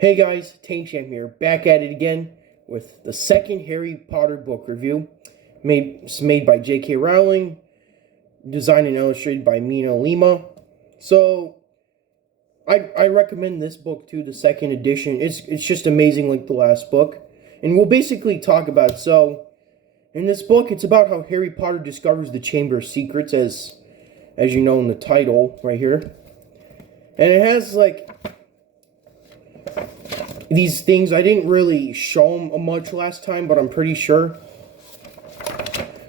Hey guys, Tanesham here, back at it again with the second Harry Potter book review. It's made by J.K. Rowling, designed and illustrated by Mina Lima. So, I recommend this book too, the second edition. It's just amazing like the last book. And we'll basically talk about it. So, in this book, it's about how Harry Potter discovers the Chamber of Secrets, as you know in the title right here. And it has like these things. I didn't really show them much last time, but I'm pretty sure.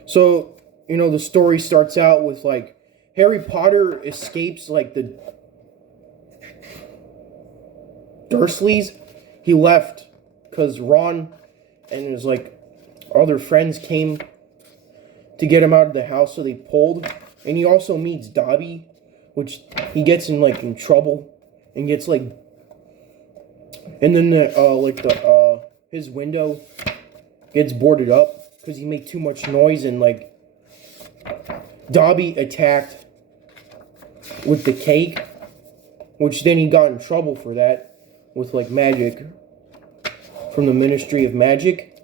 So, the story starts out with like Harry Potter escapes like the Dursleys. He left because Ron and his like other friends came to get him out of the house, so they pulled. And he also meets Dobby, which he gets in trouble and gets like. And then his window gets boarded up because he made too much noise, and like Dobby attacked with the cake, which then he got in trouble for that with like magic from the Ministry of Magic.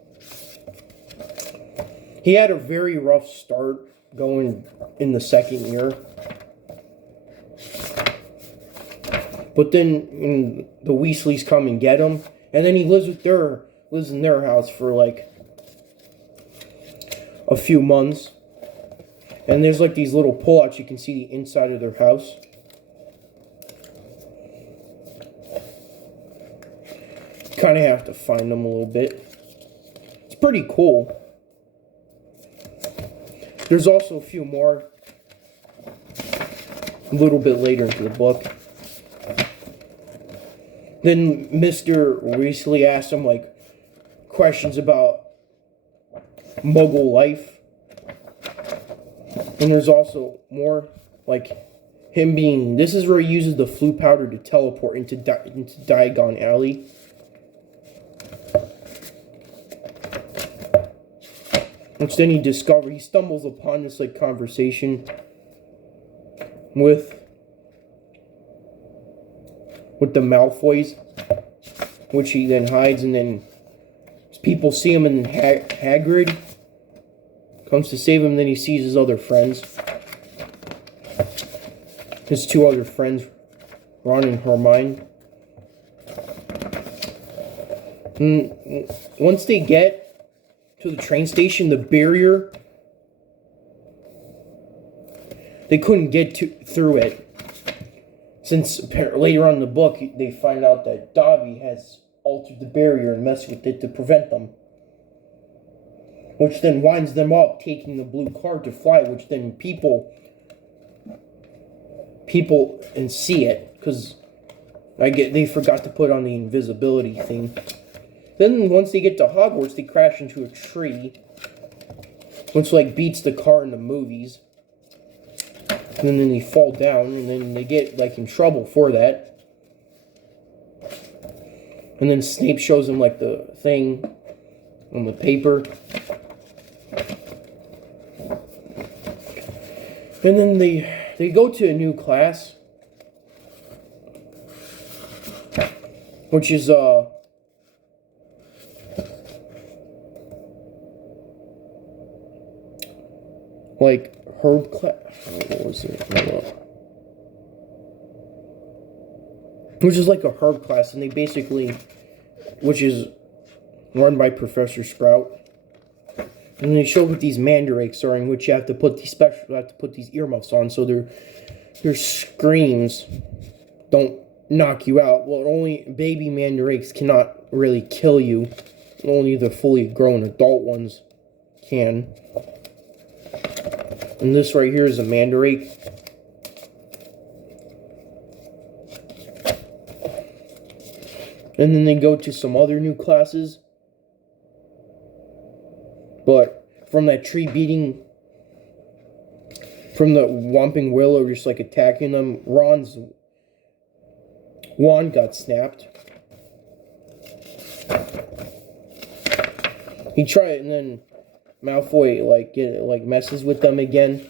He had a very rough start going in the second year. But then the Weasleys come and get him, and then he lives in their house for like a few months. And there's like these little pullouts, you can see the inside of their house. Kind of have to find them a little bit. It's pretty cool. There's also a few more a little bit later into the book. Then Mr. Weasley asks him, like, questions about Muggle life. And there's also more, like, him being... This is where he uses the Floo powder to teleport into Diagon Alley. Which then he stumbles upon this, like, conversation with the Malfoys, which he then hides, and then people see him, and then Hagrid comes to save him. Then he sees his other friends, his two other friends, Ron and Hermione. And once they get to the train station, the barrier, they couldn't get through it. Since later on in the book, they find out that Dobby has altered the barrier and messed with it to prevent them. Which then winds them up taking the blue card to fly, which then people and see it, because they forgot to put on the invisibility thing. Then once they get to Hogwarts, they crash into a tree, which like beats the car in the movies. And then they fall down, and then they get, like, in trouble for that. And then Snape shows them, like, the thing on the paper. And then they go to a new class. Which is, like, herb class. What was it? Which is like a herb class, and they basically, which is run by Professor Sprout. And they show what these mandrakes are, in which you have to put these earmuffs on, so their screams don't knock you out. Well, only baby mandrakes cannot really kill you. Only the fully grown adult ones can. And this right here is a mandrake. And then they go to some other new classes. But from that tree beating, from the Whomping Willow just like attacking them, Ron's wand got snapped. He tried, and then Malfoy messes with them again.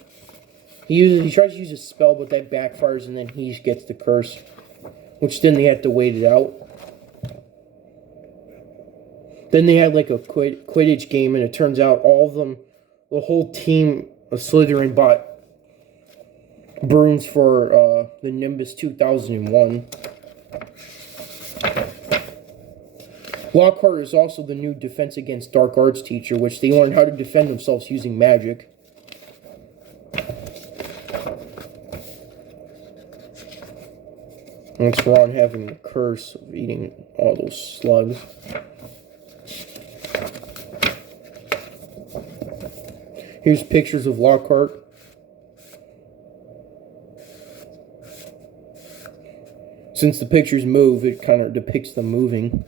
He tries to use a spell, but that backfires, and then he gets the curse, which then they have to wait it out. Then they had like a Quidditch game, and it turns out all of them, the whole team of Slytherin bought brooms for the Nimbus 2001. Lockhart is also the new Defense Against Dark Arts teacher, which they learned how to defend themselves using magic. And it's Ron having the curse of eating all those slugs. Here's pictures of Lockhart. Since the pictures move, it kind of depicts them moving.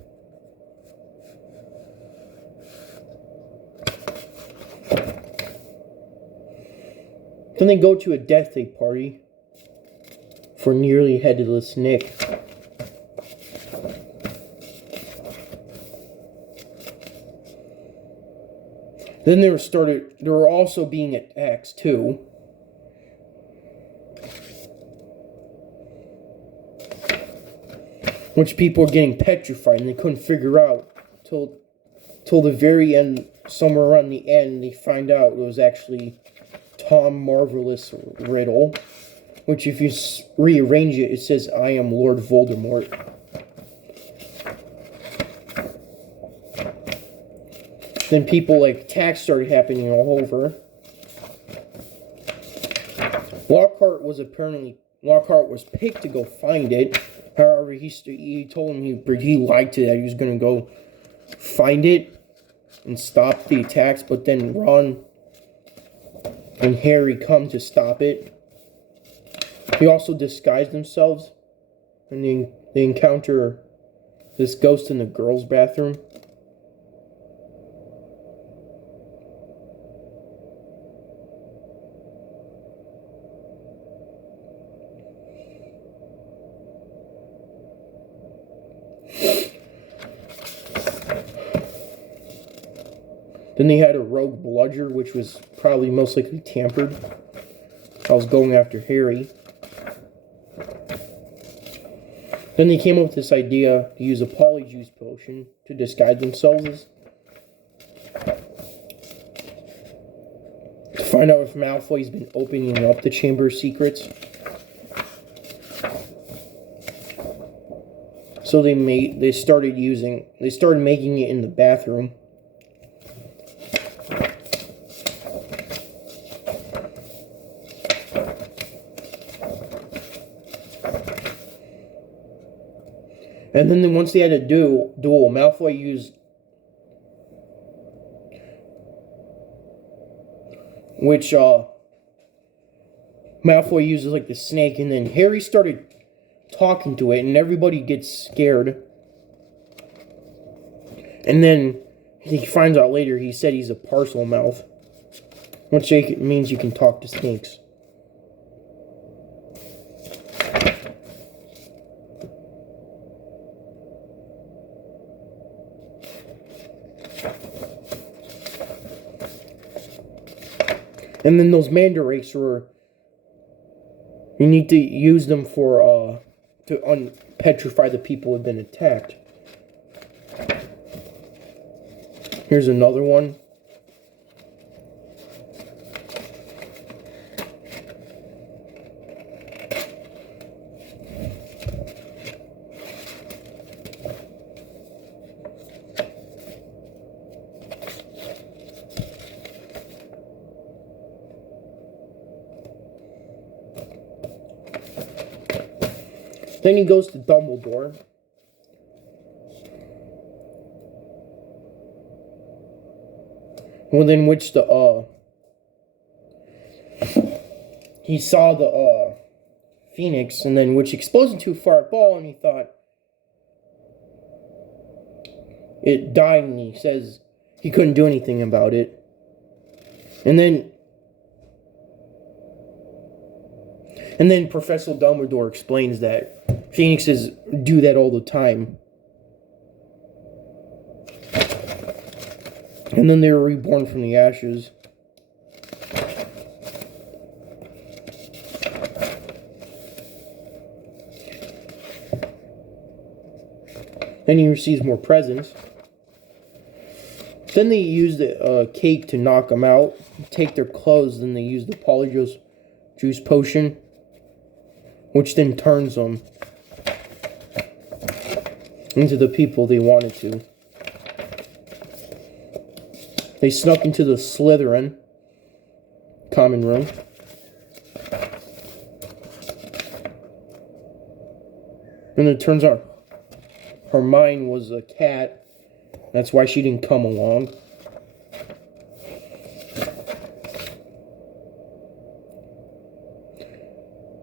Then they go to a Death Day party for Nearly Headless Nick. Then they were also being attacked too. Which people were getting petrified and they couldn't figure out till the very end, somewhere around the end, they find out it was actually Tom Marvelous Riddle, which if you rearrange it, it says, "I am Lord Voldemort." Then people like attacks started happening all over. Lockhart was picked to go find it. However, he told him he lied to that he was going to go find it and stop the attacks, but then Ron and Harry come to stop it. They also disguise themselves, and they encounter this ghost in the girls' bathroom. Then they had a rogue bludger, which was probably most likely tampered. I was going after Harry. Then they came up with this idea to use a polyjuice potion to disguise themselves. To find out if Malfoy's been opening up the Chamber of Secrets. So they started making it in the bathroom. And then once they had a duel, Malfoy used, which Malfoy uses like the snake, and then Harry started talking to it, and everybody gets scared. And then he finds out later he said he's a Parselmouth, which means you can talk to snakes. And then those mandrakes you need to use them for, to unpetrify the people who have been attacked. Here's another one. Then he goes to Dumbledore. Within which he saw the Phoenix, and then which explodes into a fireball, and he thought it died, and he says he couldn't do anything about it. And then Professor Dumbledore explains that Phoenixes do that all the time. And then they were reborn from the ashes. Then he receives more presents. Then they use the cake to knock them out, take their clothes, then they use the polyjuice juice potion, which then turns them into the people they wanted to. They snuck into the Slytherin common room. And it turns out Hermione was a cat. That's why she didn't come along.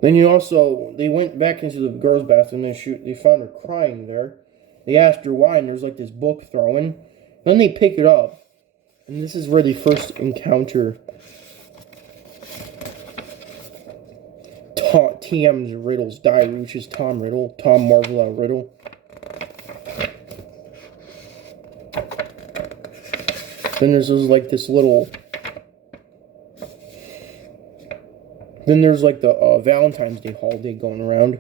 Then they went back into the girls' bathroom and they found her crying there. They asked her why, and there's like this book thrown. Then they pick it up, and this is where they first encounter TM's Riddle's diary, which is Tom Marvell Riddle. Then there's this little. Then there's like the Valentine's Day holiday going around.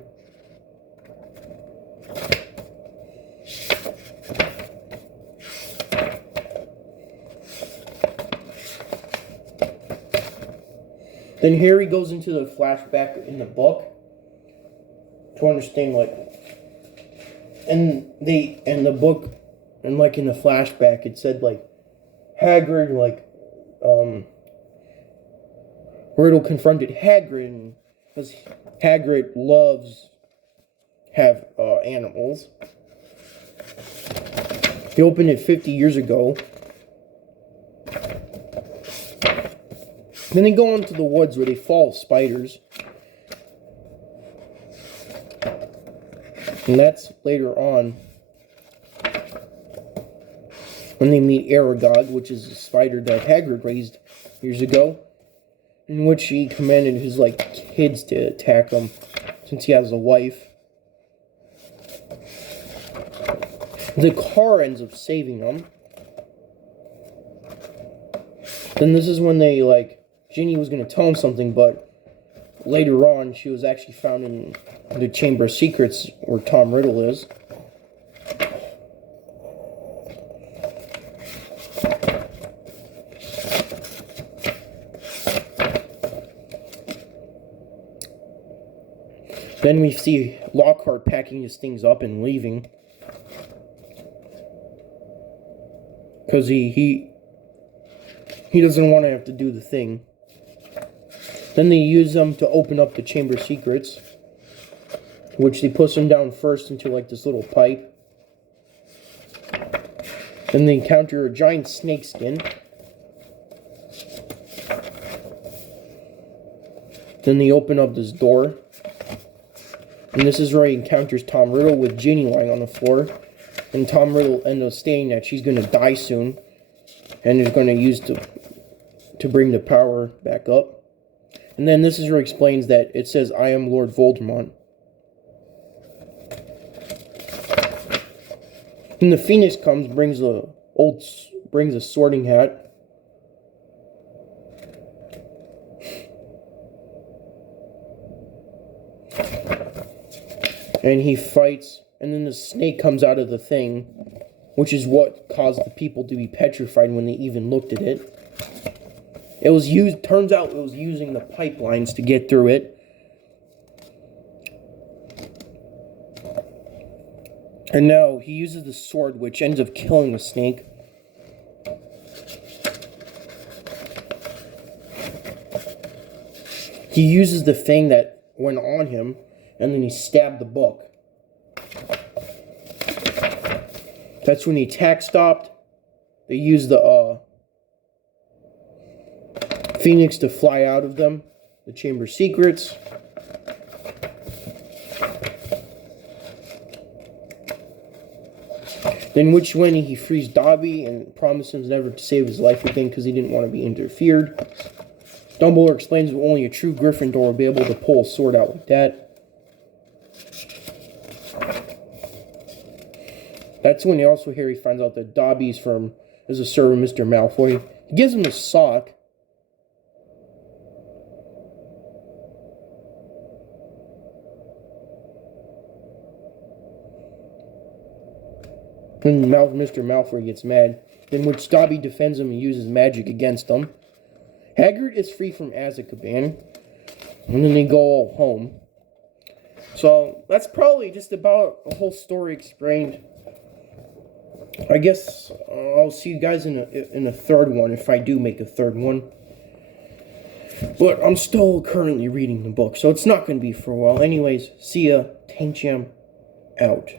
Then Harry goes into the flashback in the book to understand, in the book, and in the flashback, it said Hagrid, Riddle confronted Hagrid because Hagrid loves animals. He opened it 50 years ago. Then they go into the woods where they follow spiders. And that's later on when they meet Aragog, which is a spider that Hagrid raised years ago, in which he commanded his kids to attack him since he has a wife. The car ends up saving them. Then this is when Ginny was going to tell him something, but later on she was actually found in the Chamber of Secrets where Tom Riddle is. Then we see Lockhart packing his things up and leaving. Because he doesn't want to have to do the thing. Then they use them to open up the Chamber of Secrets, which they push them down first into this little pipe. Then they encounter a giant snake skin. Then they open up this door. And this is where he encounters Tom Riddle with Ginny lying on the floor. And Tom Riddle ends up stating that she's going to die soon. And is going to use to bring the power back up. And then this is where he explains that it says, "I am Lord Voldemort." And the Phoenix comes, brings a sorting hat. And he fights, and then the snake comes out of the thing, which is what caused the people to be petrified when they even looked at it. Turns out it was using the pipelines to get through it. And now he uses the sword, which ends up killing the snake. He uses the thing that went on him, and then he stabbed the book. That's when the attack stopped. They used the Phoenix to fly out of them, the Chamber of Secrets. Then he frees Dobby and promises never to save his life again because he didn't want to be interfered. Dumbledore explains that only a true Gryffindor will be able to pull a sword out like that. That's when Harry finds out that Dobby's is a servant, Mr. Malfoy. He gives him a sock. And Mr. Malfoy gets mad. in which Dobby defends him and uses magic against him. Hagrid is free from Azkaban, and then they go all home. So that's probably just about the whole story explained. I guess I'll see you guys in a third one if I do make a third one. But I'm still currently reading the book, so it's not going to be for a while. Anyways, see ya. Tank Jam out.